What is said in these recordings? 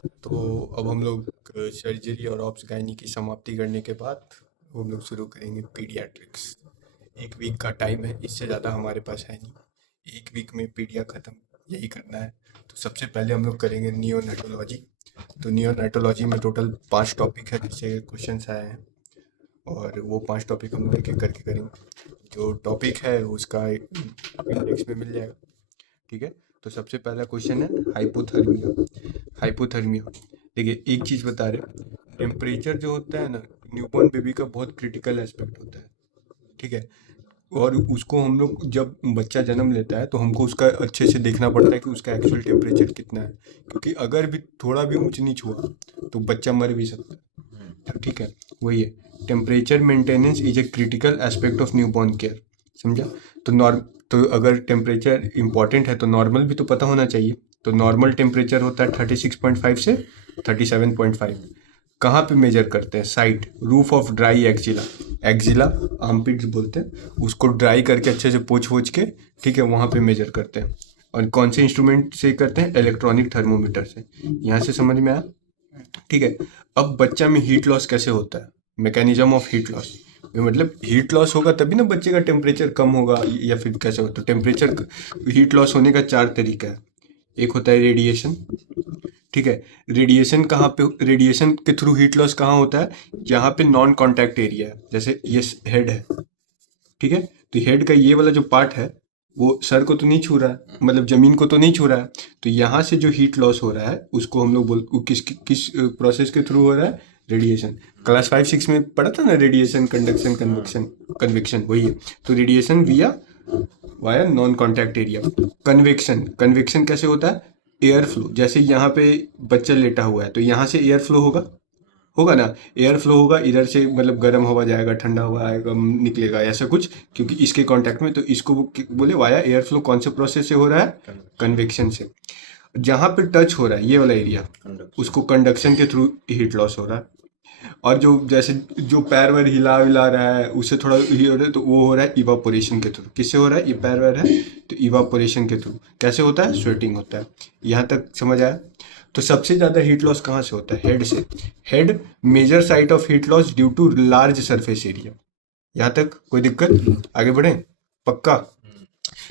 तो अब हम लोग सर्जरी और ऑब्स गायनी की समाप्ति करने के बाद हम लोग शुरू करेंगे पीडियाट्रिक्स। 1 वीक का टाइम है, इससे ज़्यादा हमारे पास है नहीं। 1 वीक में पीडिया ख़त्म यही करना है। तो सबसे पहले हम लोग करेंगे नियोनेटोलॉजी। तो नियोनेटोलॉजी में टोटल 5 टॉपिक है जिससे क्वेश्चंस आए हैं, और वो 5 टॉपिक हम लोग एक एक करके करेंगे। जो टॉपिक है उसका इंडेक्स में मिल जाएगा। ठीक है। तो सबसे पहला क्वेश्चन है हाइपोथर्मिया। हाइपोथर्मिया, देखिए एक चीज़ बता रहे, टेम्परेचर जो होता है ना, न्यूबॉर्न बेबी का बहुत क्रिटिकल एस्पेक्ट होता है। ठीक है। और उसको हम लोग जब बच्चा जन्म लेता है तो हमको उसका अच्छे से देखना पड़ता है कि उसका एक्चुअल टेम्परेचर कितना है, क्योंकि अगर भी थोड़ा भी ऊंच नीच हुआ तो बच्चा मर भी सकता है। तो ठीक है, वही है, temperature maintenance is a critical aspect of newborn care. समझा? तो तो अगर टेम्परेचर इंपॉर्टेंट है तो नॉर्मल भी तो पता होना चाहिए। तो नॉर्मल टेम्परेचर होता है 36.5 से 37.5। कहाँ पे मेजर करते हैं? Site, roof of dry axilla. Axilla armpits बोलते हैं उसको, ड्राई करके अच्छे से पोंछ वोछ के, ठीक है, वहाँ पे मेजर करते हैं। और कौन से इंस्ट्रूमेंट से करते हैं? इलेक्ट्रॉनिक थर्मोमीटर से। यहाँ से समझ में आया? ठीक है। अब बच्चा में हीट लॉस कैसे होता है? मैकेनिज्म ऑफ हीट लॉस, मतलब हीट लॉस होगा तभी ना बच्चे का टेम्परेचर कम होगा, या फिर कैसे होता है? तो टेम्परेचर हीट लॉस होने का 4 तरीका है। एक होता है रेडिएशन। ठीक है। रेडिएशन कहाँ पे, रेडिएशन के थ्रू हीट लॉस कहाँ होता है? जहाँ पे नॉन कॉन्टैक्ट एरिया है, जैसे ये हेड है। ठीक है। तो हेड का ये वाला जो पार्ट है वो सर को तो नहीं छू रहा है, मतलब जमीन को तो नहीं छू रहा है। तो यहाँ से जो हीट लॉस हो रहा है उसको हम लोग वो किस प्रोसेस के थ्रू हो रहा है? रेडिएशन। क्लास 5 6 में पढ़ा था ना, रेडिएशन, कंडक्शन, कन्वेक्शन। कन्वेक्शन वही है। तो radiation via non contact area. Convection, convection कैसे होता है? एयर फ्लो, जैसे यहाँ पे बच्चा लेटा हुआ है तो यहाँ से एयर फ्लो होगा, होगा ना? एयर फ्लो होगा इधर से, मतलब गर्म हवा जाएगा, ठंडा हवा आएगा, निकलेगा, ऐसा कुछ, क्योंकि इसके कांटेक्ट में। तो इसको बोले वाया एयर फ्लो कौन से प्रोसेस से हो रहा है? कन्वेक्शन से। जहाँ पे टच हो रहा है ये वाला एरिया, उसको कंडक्शन के थ्रू हीट लॉस हो रहा है। और जो जैसे जो पैर वैर हिला विला रहा है उससे थोड़ा ही हो रहा है, तो वो हो रहा है इवापोरेशन के थ्रू। किससे हो रहा है? ये पैर वैर है तो इवापोरेशन के थ्रू। कैसे होता है? स्वेटिंग होता है। यहाँ तक समझ आया? तो सबसे ज़्यादा हीट लॉस कहाँ से होता है? हेड से। Head major site of heat loss due to large surface area. यहाँ तक कोई दिक्कत? आगे बढ़े? पक्का?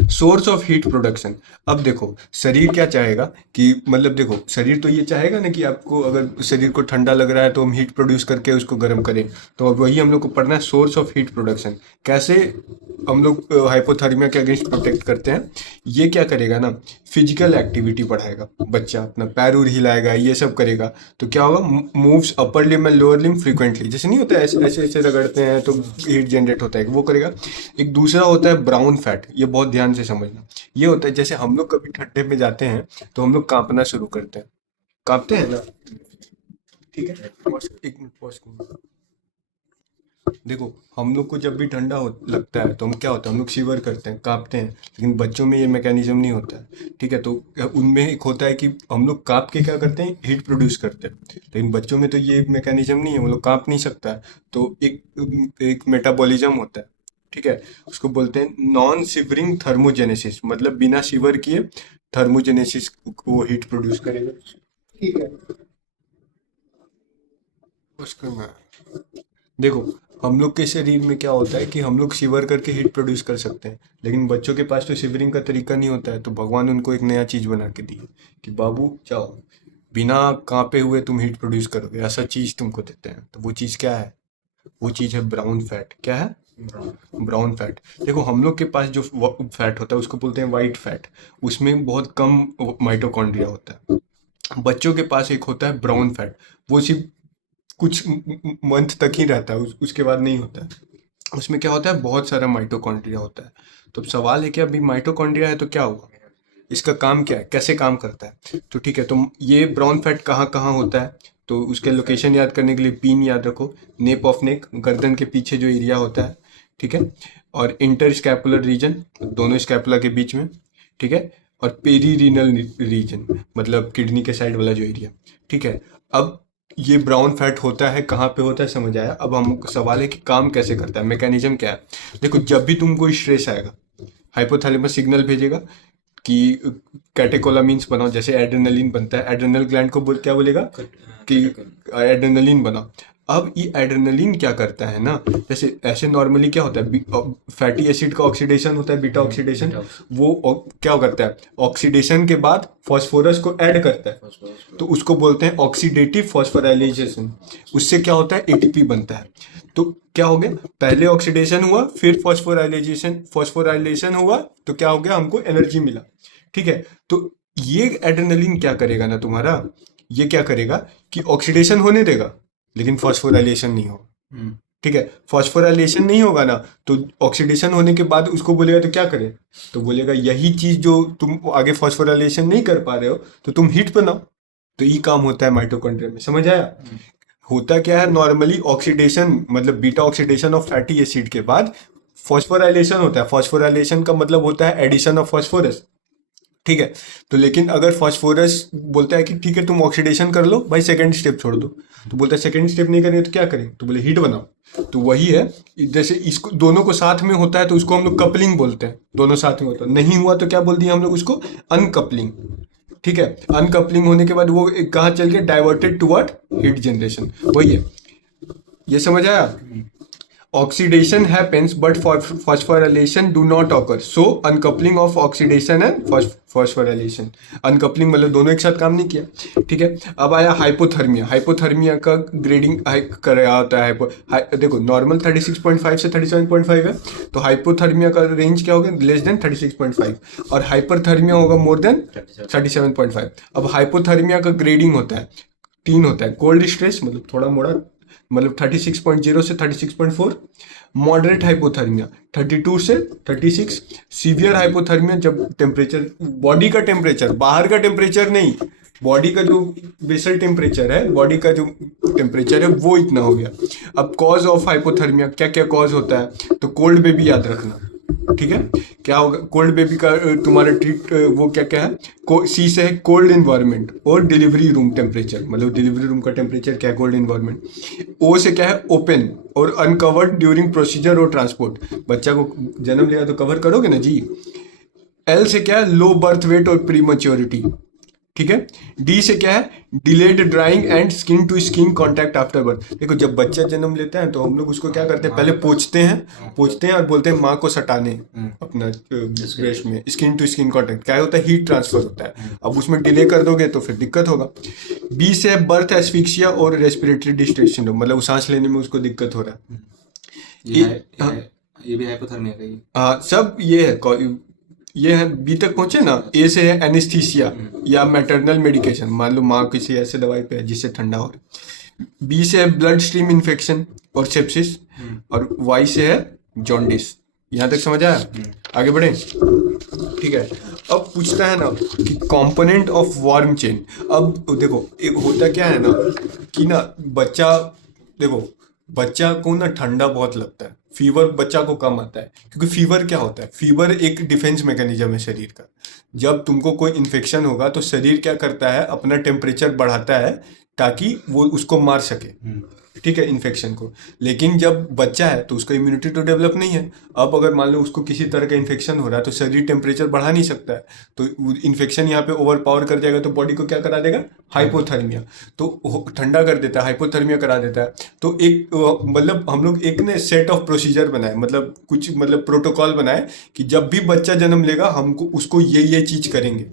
Source of heat production. अब देखो शरीर क्या चाहेगा कि, मतलब देखो शरीर तो ये चाहेगा ना कि आपको, अगर शरीर को ठंडा लग रहा है तो हम हीट प्रोड्यूस करके उसको गर्म करें। तो अब वही हम लोग को पढ़ना है, सोर्स ऑफ हीट प्रोडक्शन। कैसे हम लोग हाइपोथर्मिया के अगेंस्ट प्रोटेक्ट करते हैं? ये क्या करेगा ना, फिजिकल एक्टिविटी बढ़ाएगा, बच्चा अपना पैर उर हिलाएगा, ये सब करेगा। तो क्या होगा? Moves upper limb and lower limb frequently, जैसे नहीं होता है ऐसे ऐसे ऐसे रगड़ते हैं तो हीट जनरेट होता है, वो करेगा। एक दूसरा होता है ब्राउन फैट, ये बहुत ध्यान से समझना। ये होता है जैसे हम लोग कभी ठंडे में जाते हैं तो हम लोग कांपना शुरू करते हैं, कांपते हैं ना? ठीक है। एक मिनट पॉज करो। देखो हम लोग को जब भी ठंडा लगता है तो हम क्या होता है, हम लोग शिवर करते हैं, कांपते हैं। लेकिन बच्चों में ये मैकेनिज्म नहीं होता है। ठीक है। तो उनमें एक होता है कि हम लोग कांप के क्या करते हैं? हीट प्रोड्यूस करते हैं। लेकिन बच्चों में तो ये मैकेनिज्म नहीं है, वो लोग कांप नहीं सकता है। तो एक एक मेटाबॉलिज्म होता है। ठीक है। उसको बोलते हैं नॉन शिवरिंग थर्मोजेनेसिस, मतलब बिना शिवर किए थर्मोजेनेसिस वो हीट प्रोड्यूस करेगा। ठीक है। उसका मैं, देखो हम लोग के शरीर में क्या होता है कि हम लोग शिवर करके हीट प्रोड्यूस कर सकते हैं, लेकिन बच्चों के पास तो शिवरिंग का तरीका नहीं होता है। तो भगवान उनको एक नया चीज बना के दी कि बाबू जाओ, बिना कांपे हुए तुम हीट प्रोड्यूस करोगे, ऐसा चीज तुमको देते हैं। तो वो चीज क्या है? वो चीज है ब्राउन फैट। क्या है? Brown fat. देखो हम लोग के पास जो फैट होता है उसको बोलते हैं वाइट फैट, उसमें बहुत कम माइटोकॉन्ड्रिया होता है। बच्चों के पास एक होता है ब्राउन फैट, वो सिर्फ कुछ मंथ तक ही रहता है, उसके बाद नहीं होता है। उसमें क्या होता है? बहुत सारा माइटोकॉन्ड्रिया होता है। तो अब सवाल है कि अभी माइटोकॉन्ड्रिया है तो क्या हुआ? इसका काम क्या है, कैसे काम करता है? तो ठीक है, तो ये ब्राउन फैट कहाँ कहाँ होता है? तो उसके लोकेशन याद करने के लिए पिन याद रखो। नेप ऑफ नेक, गर्दन के पीछे जो एरिया होता है। ठीक है। और इंटर स्कैपुलर रीजन, दोनों स्कैपुला के बीच में। ठीक है। और पेरीरिनल रीजन, मतलब किडनी के साइड वाला जो एरिया। ठीक है। अब ये ब्राउन फैट होता है कहाँ पे होता है, समझ आया? अब हम सवाल है कि काम कैसे करता है, मैकेनिज्म क्या है? देखो जब भी तुम कोई स्ट्रेस आएगा, हाइपोथैलेमस सिग्नल भेजेगा कि कैटेकोलामीन्स बनाओ, जैसे एड्रेनलिन बनता है, एड्रेनल ग्लैंड को क्या बोलेगा कि एड्रेनलिन बनाओ। अब ये एड्रेनलिन क्या करता है ना, जैसे ऐसे नॉर्मली क्या होता है, फैटी एसिड का ऑक्सीडेशन होता है, बीटा ऑक्सीडेशन, वो क्या करता है, ऑक्सीडेशन के बाद फॉस्फोरस को ऐड करता है, तो उसको बोलते हैं ऑक्सीडेटिव फॉस्फोराइलेशन। उससे क्या होता है, एटीपी बनता है। तो क्या हो गया, पहले ऑक्सीडेशन हुआ, फिर फॉस्फोराइलेशन हुआ, तो क्या हो गया, हमको एनर्जी मिला। ठीक है, तो ये एड्रेनलिन क्या करेगा ना तुम्हारा, ये क्या करेगा कि ऑक्सीडेशन होने देगा लेकिन फॉस्फोराइलेशन नहीं होगा। ठीक है, फॉस्फोराइलेशन नहीं होगा ना, तो ऑक्सीडेशन होने के बाद उसको बोलेगा तो क्या करे, तो बोलेगा यही चीज जो तुम आगे फॉस्फोराइलेशन नहीं कर पा रहे हो तो तुम हीट बनाओ। तो ये काम होता है माइटोकॉन्ड्रिया में, समझ आया। होता क्या है, नॉर्मली ऑक्सीडेशन मतलब beta oxidation of fatty acid के बाद फॉस्फोराइलेशन होता है। फॉस्फोराइलेशन का मतलब होता है एडिशन ऑफ फॉस्फोरस। ठीक है, तो लेकिन अगर फॉस्फोरस बोलता है कि ठीक है तुम ऑक्सीडेशन कर लो भाई, सेकंड स्टेप छोड़ दो, तो बोलता है सेकंड स्टेप नहीं करेंगे तो क्या करें, तो बोले हीट बनाओ। तो वही है, जैसे इसको दोनों को साथ में होता है तो उसको हम लोग कपलिंग बोलते हैं, दोनों साथ में होता है। नहीं हुआ तो क्या बोल दिया हम लोग उसको, अनकपलिंग। ठीक है, अनकपलिंग होने के बाद वो कहाँ चल गया, डाइवर्टेड टुवर्ड हीट जनरेशन। वही है, ये समझ आया। Oxidation happens but phosphorylation do not occur. So uncoupling of oxidation and phosphorylation. Uncoupling मतलब दोनों एक साथ काम नहीं किया। ठीक है, अब आया हाइपोथर्मिया। हाइपोथर्मिया का ग्रेडिंग कर रहा होता है। देखो नॉर्मल 36.5 से 37.5 है, तो हाइपोथर्मिया का रेंज क्या होगा, लेस देन 36.5, और हाइपरथर्मिया होगा मोर देन 37.5। अब हाइपोथर्मिया का ग्रेडिंग होता है, 3 होता है, कोल्ड स्ट्रेस मतलब थोड़ा मोड़ा मतलब 36.0 से 36.4, मॉडरेट हाइपोथर्मिया 32 से 36, सीवियर हाइपोथर्मिया जब टेम्परेचर, बॉडी का टेम्परेचर, बाहर का टेम्परेचर नहीं, बॉडी का जो बेसल टेम्परेचर है, बॉडी का जो टेम्परेचर है वो इतना हो गया। अब कॉज ऑफ हाइपोथर्मिया, क्या क्या कॉज होता है, तो कोल्ड बेबी याद रखना। ठीक है, क्या होगा कोल्ड बेबी का तुम्हारा ट्रीट, वो क्या क्या है, सी से है कोल्ड इन्वायरमेंट और डिलीवरी रूम टेम्परेचर, मतलब डिलीवरी रूम का टेम्परेचर क्या है, कोल्ड इन्वायरमेंट। ओ से क्या है, ओपन और अनकवर्ड ड्यूरिंग प्रोसीजर और ट्रांसपोर्ट, बच्चा को जन्म लिया तो कवर करोगे ना जी। एल से क्या है, लो बर्थ वेट और प्री मैच्योरिटी। ठीक है, डी से क्या है, delayed drying and skin to skin contact after birth. देखो जब बच्चा जन्म लेता है तो हम लोग उसको क्या करते हैं, पहले पोंछते हैं और बोलते हैं माँ को सटाने अपना ब्रेस्ट में, स्किन टू स्किन कांटेक्ट क्या होता है, हीट ट्रांसफर होता है। अब उसमें डिले कर दोगे तो फिर दिक्कत होगा। बी से बर्थ एस्फिक्सिया और रेस्पिरेटरी डिस्ट्रेस सिंड्रोम, मतलब सांस लेने में उसको दिक्कत हो रहा है। ये भी हाइपोथर्मिया का ही। हाँ सब ये है, बी तक पहुंचे ना। ए से है एनेस्थीसिया या मैटरनल मेडिकेशन, मान लो माँ किसी ऐसे दवाई पे है जिससे ठंडा हो रहा है। बी से है ब्लड स्ट्रीम इन्फेक्शन और सेप्सिस, और वाई से है जॉन्डिस। यहाँ तक समझ आया, आगे बढ़े। ठीक है, अब पूछता है ना कि कंपोनेंट ऑफ वार्म चेन। अब देखो एक होता क्या है ना कि ना बच्चा, देखो बच्चा को ना ठंडा बहुत लगता है, फीवर बच्चा को कम आता है, क्योंकि फीवर क्या होता है, फीवर एक डिफेंस मैकेनिज्म है शरीर का। जब तुमको कोई इन्फेक्शन होगा तो शरीर क्या करता है, अपना टेम्परेचर बढ़ाता है ताकि वो उसको मार सके, ठीक है, इन्फेक्शन को। लेकिन जब बच्चा है तो उसका इम्यूनिटी तो डेवलप नहीं है। अब अगर मान लो उसको किसी तरह का इन्फेक्शन हो रहा है तो शरीर टेम्परेचर बढ़ा नहीं सकता है, तो इन्फेक्शन यहाँ पे ओवर पावर कर जाएगा तो बॉडी को क्या करा देगा, हाइपोथर्मिया, तो ठंडा कर देता है, हाइपोथर्मिया करा देता है। तो एक मतलब हम लोग एक ने सेट ऑफ प्रोसीजर बनाए, मतलब कुछ मतलब प्रोटोकॉल बनाए कि जब भी बच्चा जन्म लेगा हमको उसको ये चीज करेंगे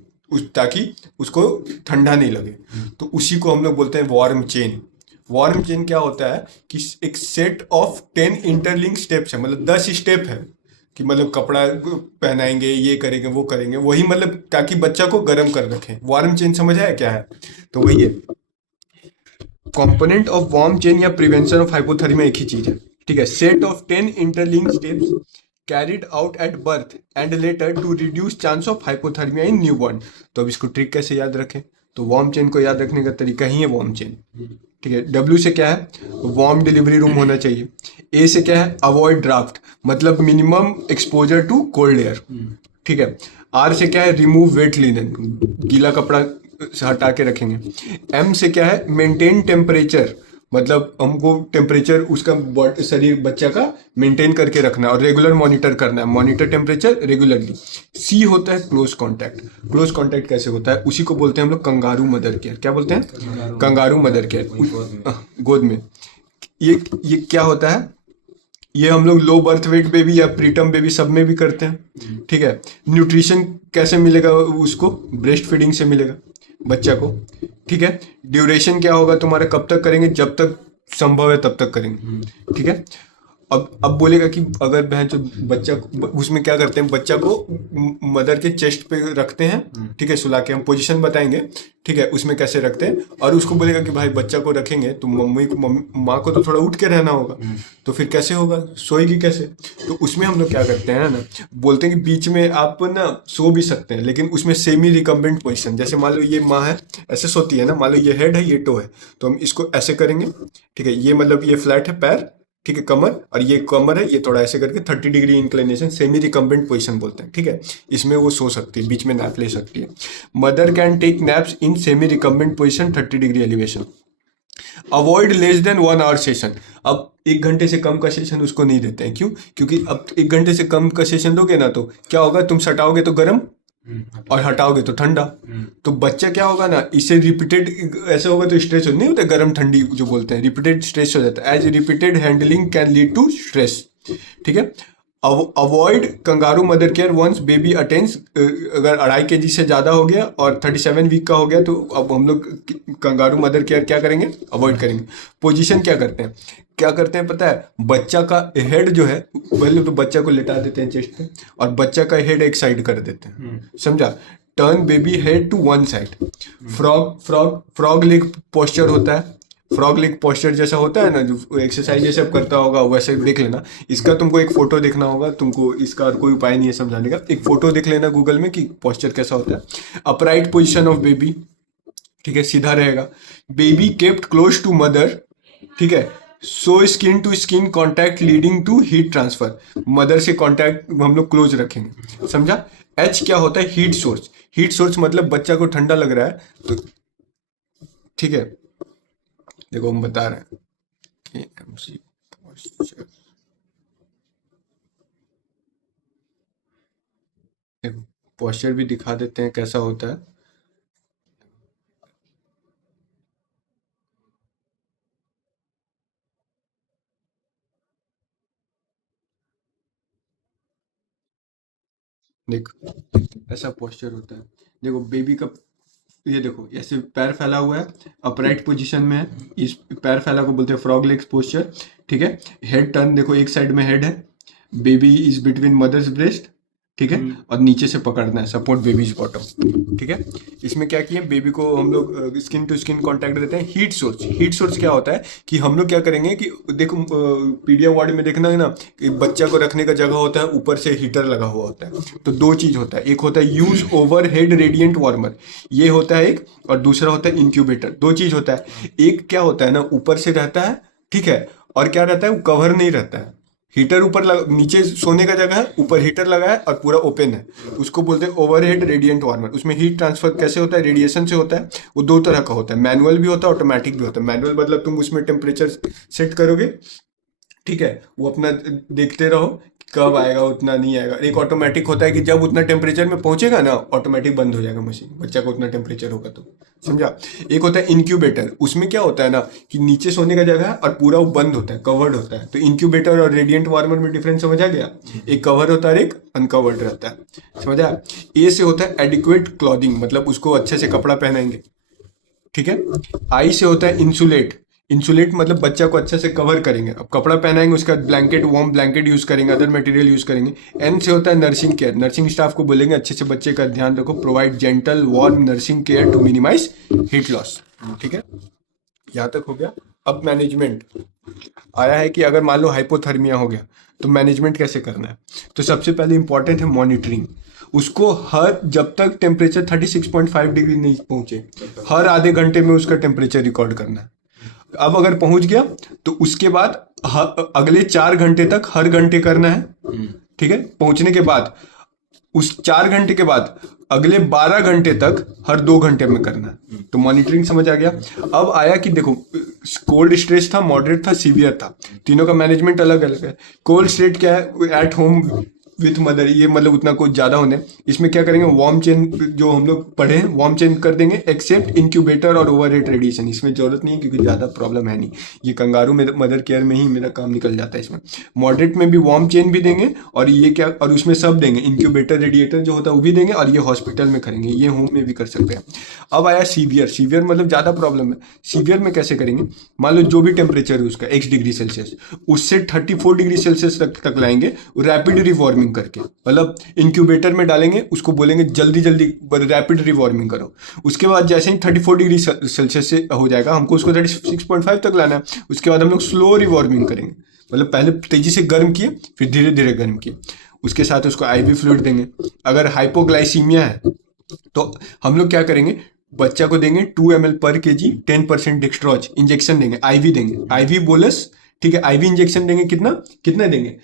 ताकि उसको ठंडा नहीं लगे। तो उसी को हम लोग बोलते हैं वार्म चेन। वार्म चेन क्या होता है कि एक सेट ऑफ 10 इंटरलिंक स्टेप्स है, मतलब 10 स्टेप है कि मतलब कपड़ा पहनाएंगे, ये करेंगे, वो करेंगे, वही मतलब ताकि बच्चा को गर्म कर रखें। वार्म चेन समझ आया क्या है, तो वही है। कंपोनेंट ऑफ वार्म चेन या प्रिवेंशन ऑफ हाइपोथर्मिया एक ही चीज है। ठीक है, set of 10 interlink steps carried out at birth and later to reduce chance of hypothermia in newborn. तो अब इसको ट्रिक कैसे याद रखें, तो वार्म चेन को याद रखने का तरीका ही है वार्म चेन। ठीक है, डब्ल्यू से क्या है, वार्म डिलीवरी रूम होना चाहिए। ए से क्या है, अवॉइड ड्राफ्ट, मतलब minimum exposure to cold air. ठीक है, आर से क्या है, रिमूव वेट लिनन, गीला कपड़ा हटा के रखेंगे। एम से क्या है, मेंटेन टेम्परेचर मतलब हमको टेम्परेचर उसका शरीर बच्चा का मेंटेन करके रखना है और रेगुलर मॉनिटर करना है, मॉनिटर टेम्परेचर रेगुलरली। सी होता है क्लोज कांटेक्ट। क्लोज कांटेक्ट कैसे होता है, उसी को बोलते हैं हम लोग कंगारू मदर केयर। क्या बोलते हैं? कंगारू मदर केयर, गोद में। ये क्या होता है, ये हम लोग लो बर्थ वेट बेबी या प्रीटर्म बेबी सब में भी करते हैं, ठीक है। न्यूट्रिशन कैसे मिलेगा उसको? ब्रेस्ट फीडिंग से मिलेगा बच्चा को, ठीक है। ड्यूरेशन क्या होगा तुम्हारा, कब तक करेंगे? जब तक संभव है तब तक करेंगे, ठीक है। अब बोलेगा कि अगर बहन जो बच्चा, उसमें क्या करते हैं, बच्चा को मदर के चेस्ट पे रखते हैं, ठीक है, सुला के। हम पोजीशन बताएंगे, ठीक है, उसमें कैसे रखते हैं। और उसको बोलेगा कि भाई बच्चा को रखेंगे तो माँ को तो थोड़ा उठ के रहना होगा, तो फिर कैसे होगा, सोएगी कैसे? तो उसमें हम लोग क्या करते हैं ना, बोलते हैं कि बीच में आप ना सो भी सकते हैं, लेकिन उसमें सेमी रिकम्बेंट पोजिशन, जैसे मान लो ये माँ है, ऐसे सोती है ना, मान लो ये हेड है, ये टो है, तो हम इसको ऐसे करेंगे, ठीक है। ये मतलब ये फ्लैट है पैर, ठीक है, कमर, और ये कमर है, ये थोड़ा ऐसे करके 30 degree inclination, semi recumbent position बोलते हैं, ठीक है। इसमें वो सो सकती है, बीच में नैप ले सकती है। Mother can take naps in semi recumbent position 30 degree elevation. Avoid less than 1 hour session. अब 1 घंटे से कम का सेशन उसको नहीं देते हैं, क्यों? क्योंकि अब 1 घंटे से कम का सेशन दोगे ना तो क्या होगा, तुम सटाओगे तो गर्म और हटाओगे तो ठंडा। तो बच्चा क्या होगा ना, इसे रिपीटेड ऐसे होगा तो स्ट्रेस नहीं होता, गर्म ठंडी जो बोलते हैं, रिपीटेड स्ट्रेस हो जाता है। As repeated handling can lead to stress, ठीक है। Avoid kangaroo mother care once baby attains. अगर 2.5 kg से ज़्यादा हो गया और 37 वीक का हो गया तो अब हम लोग कंगारू मदर केयर क्या करेंगे, अवॉइड करेंगे। पोजीशन क्या करते हैं पता है, बच्चा का हेड जो है, पहले तो बच्चा को लेटा देते हैं चेस्ट पे और बच्चा का हेड एक साइड कर देते हैं, समझा। Turn baby head to one side. Frog leg posture होता है। फ्रॉग लेग पोस्चर जैसा होता है ना, जो एक्सरसाइज जैसे आप करता होगा वैसे देख लेना। इसका तुमको एक फोटो देखना होगा, तुमको इसका और कोई उपाय नहीं है समझाने का, एक फोटो देख लेना गूगल में कि पोस्चर कैसा होता है। अपराइट पोजिशन ऑफ बेबी, ठीक है, सीधा रहेगा। Baby kept close to mother, ठीक है। So skin to skin contact leading to heat transfer. Mother से कॉन्टैक्ट हम लोग क्लोज रखेंगे, समझा। एच क्या होता है, हीट सोर्स। हीट सोर्स मतलब बच्चा को ठंडा लग रहा है तो, ठीक है, देखो हम बता रहे हैं कि एमसी पोस्चर, पोस्चर भी दिखा देते हैं कैसा होता है। देखो ऐसा पोस्चर होता है, देखो बेबी का, ये देखो ऐसे पैर फैला हुआ है, अपराइट पोजीशन में है, इस पैर फैला को बोलते हैं फ्रॉग लेग्स पोस्चर, ठीक है। हेड टर्न, देखो एक साइड में हेड है, baby is between mother's breast, ठीक है, और नीचे से पकड़ना है, सपोर्ट बेबीज बॉटम, ठीक है। इसमें क्या किए, बेबी को हम लोग स्किन टू स्किन कांटेक्ट देते हैं। हीट सोर्स क्या होता है कि हम लोग क्या करेंगे कि देखो पीडिया वार्ड में देखना है ना, कि बच्चा को रखने का जगह होता है, ऊपर से हीटर लगा हुआ होता है। तो 2 चीज होता है, एक होता है use over head radiant warmer, ये होता है एक, और दूसरा होता है इंक्यूबेटर। 2 चीज होता है, एक क्या होता है ना, ऊपर से रहता है, ठीक है, और क्या रहता है, वो कवर नहीं रहता है। हीटर ऊपर नीचे सोने का जगह है, ऊपर हीटर लगा है और पूरा ओपन है, उसको बोलते हैं ओवरहेड रेडिएंट वार्मर। उसमें हीट ट्रांसफर कैसे होता है, रेडिएशन से होता है। वो 2 तरह का होता है, मैनुअल भी होता है, ऑटोमेटिक भी होता है। मैनुअल मतलब तुम उसमें टेम्परेचर सेट करोगे, ठीक है, वो अपना देखते रहो कब आएगा, उतना नहीं आएगा। एक ऑटोमेटिक होता है कि जब उतना टेम्परेचर में पहुंचेगा ना, ऑटोमेटिक बंद हो जाएगा मशीन, बच्चा को उतना टेम्परेचर होगा तो, समझा। एक होता है इंक्यूबेटर, उसमें क्या होता है ना कि नीचे सोने का जगह है और पूरा वो बंद होता है, कवर्ड होता है। तो इंक्यूबेटर और रेडिएंट वार्मर में डिफरेंस समझ आ गया, एक कवर होता है, एक अनकवर्ड रहता है, समझा। ए से होता है एडिक्वेट क्लॉथिंग, मतलब उसको अच्छे से कपड़ा पहनाएंगे, ठीक है। आई से होता है इंसुलेट, इंसुलेट मतलब बच्चा को अच्छे से कवर करेंगे, अब कपड़ा पहनाएंगे, उसका ब्लैंकेट, वार्म ब्लैंकेट यूज करेंगे, अदर मटेरियल यूज करेंगे। एन से होता है नर्सिंग केयर, नर्सिंग स्टाफ को बोलेंगे अच्छे से बच्चे का ध्यान रखो, provide gentle warm nursing care to minimise heat loss, ठीक है। यहाँ तक हो गया। अब मैनेजमेंट आया है कि अगर मान लो हाइपोथर्मिया हो गया तो मैनेजमेंट कैसे करना है। तो सबसे पहले इंपॉर्टेंट है मॉनिटरिंग, उसको हर, जब तक टेम्परेचर 36.5 डिग्री नहीं पहुंचे, हर आधे घंटे में उसका टेम्परेचर रिकॉर्ड करना है। अब अगर पहुंच गया तो उसके बाद अगले 4 घंटे तक हर घंटे करना है, ठीक है। पहुंचने के बाद उस 4 घंटे के बाद अगले 12 घंटे तक हर 2 घंटे में करना है। तो मॉनिटरिंग समझ आ गया। अब आया कि देखो कोल्ड स्ट्रेस था, मॉडरेट था, सीवियर था। तीनों का मैनेजमेंट अलग अलग है। कोल्ड स्ट्रेट क्या है, एट होम विथ मदर, ये मतलब उतना कुछ ज़्यादा होने। इसमें क्या करेंगे, वार्म चेन जो हम लोग पढ़े हैं वार्म चेन कर देंगे, एक्सेप्ट इंक्यूबेटर और ओवर रेट रेडिएशन, इसमें ज़रूरत नहीं है क्योंकि ज़्यादा प्रॉब्लम है नहीं। ये कंगारू में मदर केयर में ही मेरा काम निकल जाता है इसमें। मॉडरेट में भी वार्म चेन भी देंगे, और ये क्या, और उसमें सब देंगे, इंक्यूबेटर रेडिएटर जो होता है वो भी देंगे, और ये हॉस्पिटल में करेंगे, ये होम में भी कर सकते हैं। अब आया सीवियर। सीवियर मतलब ज़्यादा प्रॉब्लम है। सीवियर में कैसे करेंगे, मान लो जो भी टेम्परेचर है उसका x डिग्री सेल्सियस, उससे 34 डिग्री सेल्सियस तक लाएंगे रैपिड रिवॉर्मिंग करके। मतलब इंक्यूबेटर में डालेंगे, उसको बोलेंगे जल्दी जल्दी रैपिड रिवॉर्मिंग करो। उसके बाद जैसे ही 34 डिग्री सेल्सियस से हो जाएगा, हमको उसको 36.5 तक लाना है। उसके बाद हम लोग स्लो रिवॉर्मिंग करेंगे, मतलब पहले तेजी से गर्म किए, फिर धीरे धीरे गर्म किए। उसके साथ उसको IV फ्लूइड देंगे। अगर हाइपोग्लाइसीमिया है तो हम लोग क्या करेंगे, बच्चा को देंगे 2 ml पर kg 10% डेक्स्ट्रोज इंजेक्शन देंगे, IV देंगे, IV बोलस, ठीक है। IV इंजेक्शन देंगे, कितना कितना देंगे,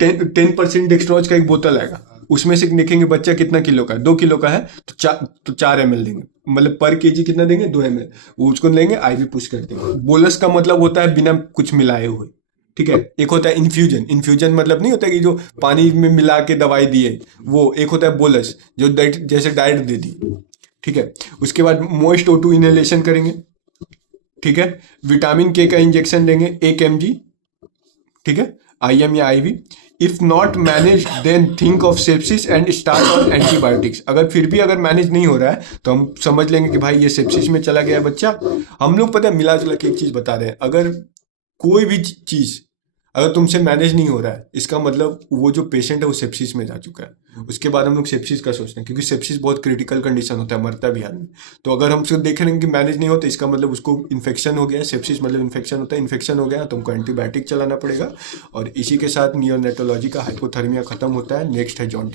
10% डेक्स्ट्रोज का एक बोतल आएगा, उसमें से देखेंगे बच्चा कितना किलो का है, 2 किलो का है तो 4 ml देंगे, मतलब पर kg कितना देंगे, 2 ml। वो उसको लेंगे, IV पुश कर देंगे। बोलस का मतलब होता है बिना कुछ मिलाए हुए, ठीक है। एक होता है इन्फ्यूजन। इन्फ्यूजन मतलब नहीं होता कि जो पानी में मिला के दवाई दिए, वो एक होता है बोलस, जो जैसे डायरेक्ट दे दी, ठीक है। उसके बाद मोस्ट O2 इनहेलेशन करेंगे, ठीक है। विटामिन K का इंजेक्शन देंगे 1 mg, ठीक है, IM या IV। If not manage then think of sepsis and start on antibiotics. अगर फिर भी अगर मैनेज नहीं हो रहा है तो हम समझ लेंगे कि भाई ये सेप्सिस में चला गया है बच्चा। हम लोग पता है मिला जुला के एक चीज़ बता रहे हैं, अगर कोई भी चीज़ अगर तुमसे मैनेज नहीं हो रहा है, इसका मतलब वो जो पेशेंट है वो सेप्सिस में जा चुका है। उसके बाद हम लोग सेप्सिस का सोचते हैं, क्योंकि सेप्सिस बहुत क्रिटिकल कंडीशन होता है, मरता भी आदमी। तो अगर हम उसको देख रहे हैं कि मैनेज नहीं होता, इसका मतलब उसको इन्फेक्शन हो गया है। सेप्सिस मतलब इन्फेक्शन होता है, इन्फेक्शन हो गया तो हमको एंटीबायोटिक चलाना पड़ेगा। और इसी के साथ नियोनेटोलॉजी का हाइपोथर्मिया खत्म होता है। नेक्स्ट है जॉन्डिस।